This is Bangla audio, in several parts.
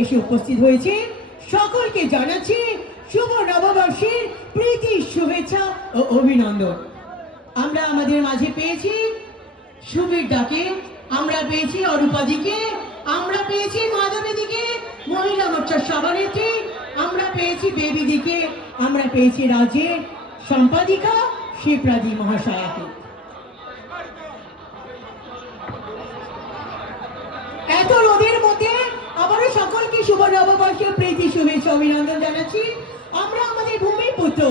এসে উপস্থিত হয়েছে। সকলকে জানাচ্ছি শুভ নববর্ষের প্রীতি, শুভেচ্ছা ও অভিনন্দন। আমরা আমাদের মাঝে পেয়েছি সুবীর দাকে, আমরা পেয়েছি অরূপাদিকে, আমরা পেয়েছি মাধবীদিকে, মহিলা মোর্চার সভানেত্রী, আমরা পেয়েছি বেবিদিকে, আমরা পেয়েছি রাজ্যের সম্পাদিকা শিপ্রাদি মহাশয়াকে। এত রোদের মধ্যে আবারও সকলকে শুভ নববর্ষের প্রীতি, শুভেচ্ছা, অভিনন্দন জানাচ্ছি। আমরা আমাদের ভূমিপুত্র,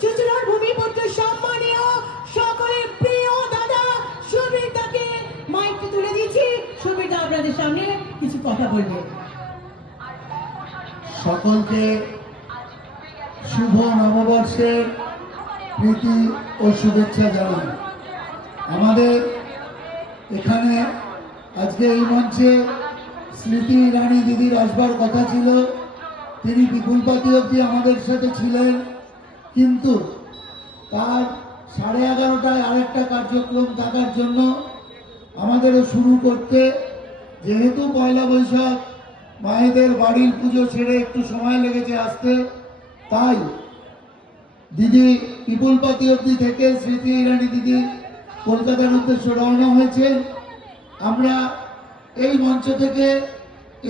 চুঁচুড়ার ভূমিপুত্র সম্মানীয় সকলের প্রিয় দাদা সুবীর দাকে মাইকটা তুলে দিচ্ছি। সুবীর দা আপনাদের সামনে কিছু কথা বলবেন। সকলকে শুভ নববর্ষের প্রীতি ও শুভেচ্ছা জানাই। আমাদের এখানে আজকে এই মঞ্চে স্মৃতি ইরানি দিদির আসবার কথা ছিল, তিনি বিপুলপাতি অবধি আমাদের সাথে ছিলেন, কিন্তু তার 11:30টায় আরেকটা কার্যক্রম থাকার জন্য আমাদেরও শুরু করতে, যেহেতু পয়লা বৈশাখ মায়েদের বাড়ির পুজো ছেড়ে একটু সময় লেগেছে আসতে, তাই দিদি বিপুলপাতি অবধি থেকে স্মৃতি ইরানি দিদি কলকাতার উদ্দেশ্যে রওনা হয়েছে। আমরা এই মঞ্চ থেকে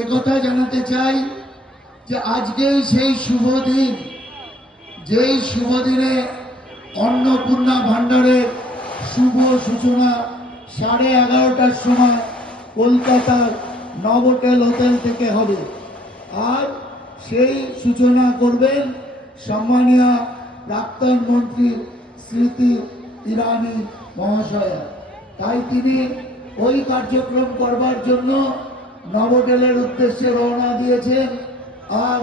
একথা জানাতে চাই যে আজকেই সেই শুভ দিন, যেই শুভ দিনে অন্নপূর্ণা ভাণ্ডারের শুভ সূচনা 11:30টার সময় কলকাতার নভোটেল হোটেল থেকে হবে। আর সেই সূচনা করবেন সম্মানীয় প্রাক্তন মন্ত্রী স্মৃতি ইরানি মহাশয়া। তাই তিনি ওই কার্যক্রম করবার জন্য নভোটেলের উদ্দেশ্যে রওনা দিয়েছেন আর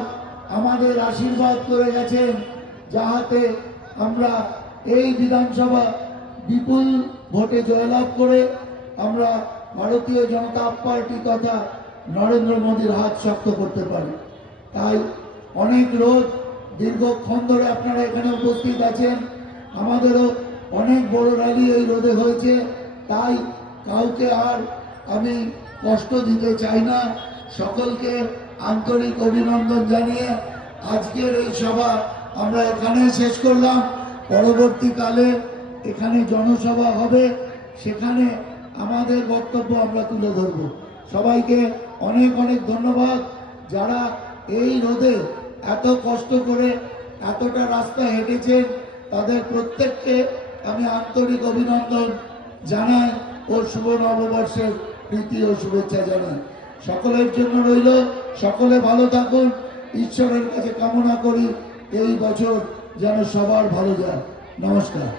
আমাদের আশীর্বাদ করে গেছেন, যাহাতে আমরা এই বিধানসভা বিপুল ভোটে জয়লাভ করে আমরা ভারতীয় জনতা পার্টি তথা নরেন্দ্র মোদীর হাত শক্ত করতে পারি। তাই অনেক রোদ, দীর্ঘক্ষণ ধরে আপনারা এখানে উপস্থিত আছেন, আমাদেরও অনেক বড় র্যালি এই রোদে হয়েছে, তাই কাউকে আর আমি কষ্ট দিতে চাই না। সকলকে আন্তরিক অভিনন্দন জানিয়ে আজকের এই সভা আমরা এখানে শেষ করলাম। পরবর্তীকালে এখানে জনসভা হবে, সেখানে আমাদের বক্তব্য আমরা তুলে ধরব। সবাইকে অনেক অনেক ধন্যবাদ। যারা এই রোদে এত কষ্ট করে এতটা রাস্তা হেঁটেছেন, তাদের প্রত্যেককে আমি আন্তরিক অভিনন্দন জানাই ও শুভ নববর্ষের প্রীতি ও শুভেচ্ছা জানাই। সকলের জন্য রইল, সকলে ভালো থাকুন, ঈশ্বরের কাছে কামনা করি এই বছর যেন সবার ভালো যায়। নমস্কার।